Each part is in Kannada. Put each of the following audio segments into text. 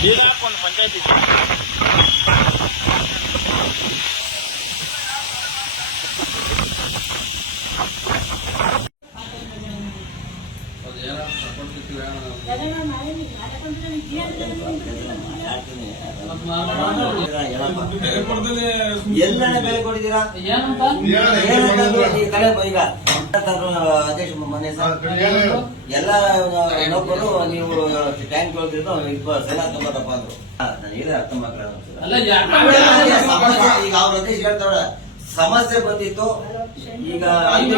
ಒಂದು ಪಂಚಾಯತಿ ಬೆಲೆ ಕೊಟ್ಟಿದ್ದೀರಾ ಅಧ್ಯಕ್ಷ ಸರ್ ಎಲ್ಲ ನೀವು ಟ್ಯಾಂಕ್ ತೊಳೆದಿದ್ದು ಸಲ ತೊಂಬತ್ತಪ್ಪ ಅಂದ್ರು ನನಗೆ ಅರ್ಥ ಮಾಡ್ಕೊಳ್ಳೋದು ಈಗ ಅವ್ರ ಸಮಸ್ಯೆ ಬಂದಿತ್ತು ಈಗ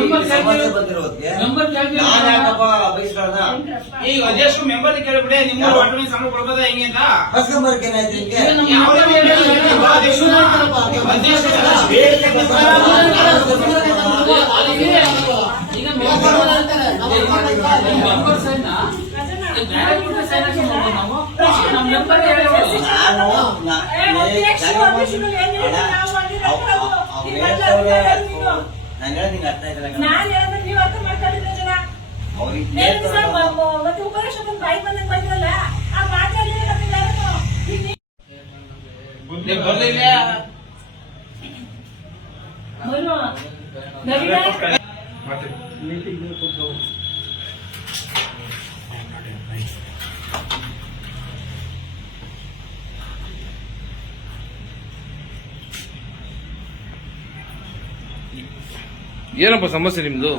ಸಮಸ್ಯೆ. ಬಂದಿರೋದಕ್ಕೆ ನಾನು ಯಾಕಪ್ಪ ಬಯಸ್ಕೊಳ್ಳೋಣ ಈಗ ಮೆಂಬರ್ ಕೇಳ್ಬಿಡಿ ನಿಮ್ಮ ಕೊಡ್ಬೋದಾ ಹೆಂಗೆ ಅಂತ ಏನಾಯ್ತು ನಾನು ಹೇಳೋದು ನಿಂಗೆ ಅರ್ಥ ಆಯ್ತಲ್ಲ? ನಾನ್ ಹೇಳಿದ್ರೆ ನೀವ್ ಅರ್ಥ ಮಾಡ್ಕೊಂಡಿದ್ರೆ ಜನ ಅವ್ರಿಗೆ ಮತ್ತೆ ಉಪದೇಶಕ್ಕೆ ಬಾಯಿ ಬಂದಂಗ್ ಬಂದ್ರಲ್ಲ ಆ ನೀವು ಬರ್ಲಿಲ್ಲ ನವೀನ ಏನಪ್ಪ ಸಮಸ್ಯೆ ನಿಮ್ದು?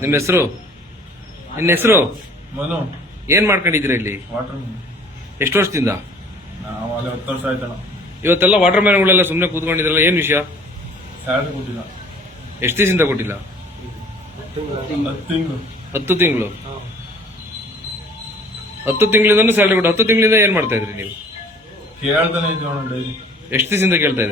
ನಿಮ್ಮ ಹೆಸರು? ನಿನ್ನ ಹೆಸರು? ಮನು. ಏನ್ ಮಾಡ್ಕೊಂಡಿದ್ದೀರಾ ಇಲ್ಲಿ? ವಾಟರ್ ಎಷ್ಟು ವರ್ಷದಿಂದ? ನಾವು ಅಲ್ಲಿ ಹತ್ತು ವರ್ಷ ಆಯ್ತಣ್ಣ. ಇವತ್ತೆಲ್ಲ ವಾಟರ್ ಮ್ಯಾನ್ಗಳೆಲ್ಲ ಸುಮ್ಮನೆ ಕೂತ್ಕೊಂಡಿದ್ರಲ್ಲ ಏನ್ ವಿಷಯ? ಸ್ಯಾಲ್ರಿ ಕೊಟ್ಟಿಲ್ಲ. ಎಷ್ಟು ದಿವಸದಿಂದ ಕೊಟ್ಟಿಲ್ಲ? ಹತ್ತು ತಿಂಗಳು. ಹತ್ತು ತಿಂಗಳಿಂದ ಸ್ಯಾಲ್ರಿ ಕೊಟ್ಟು ಹತ್ತು ತಿಂಗಳಿಂದ ಏನ್ ಮಾಡ್ತಾ ಇದ್ರಿ ನೀವು? ಕೇಳ್ತಾನೆ ಇದ್ದೀವಿ ಅಣ್ಣ ಡೈಲಿ. ಎಷ್ಟು ದಿವಸದಿಂದ ಕೇಳ್ತಾ ಇದ್ರಿ?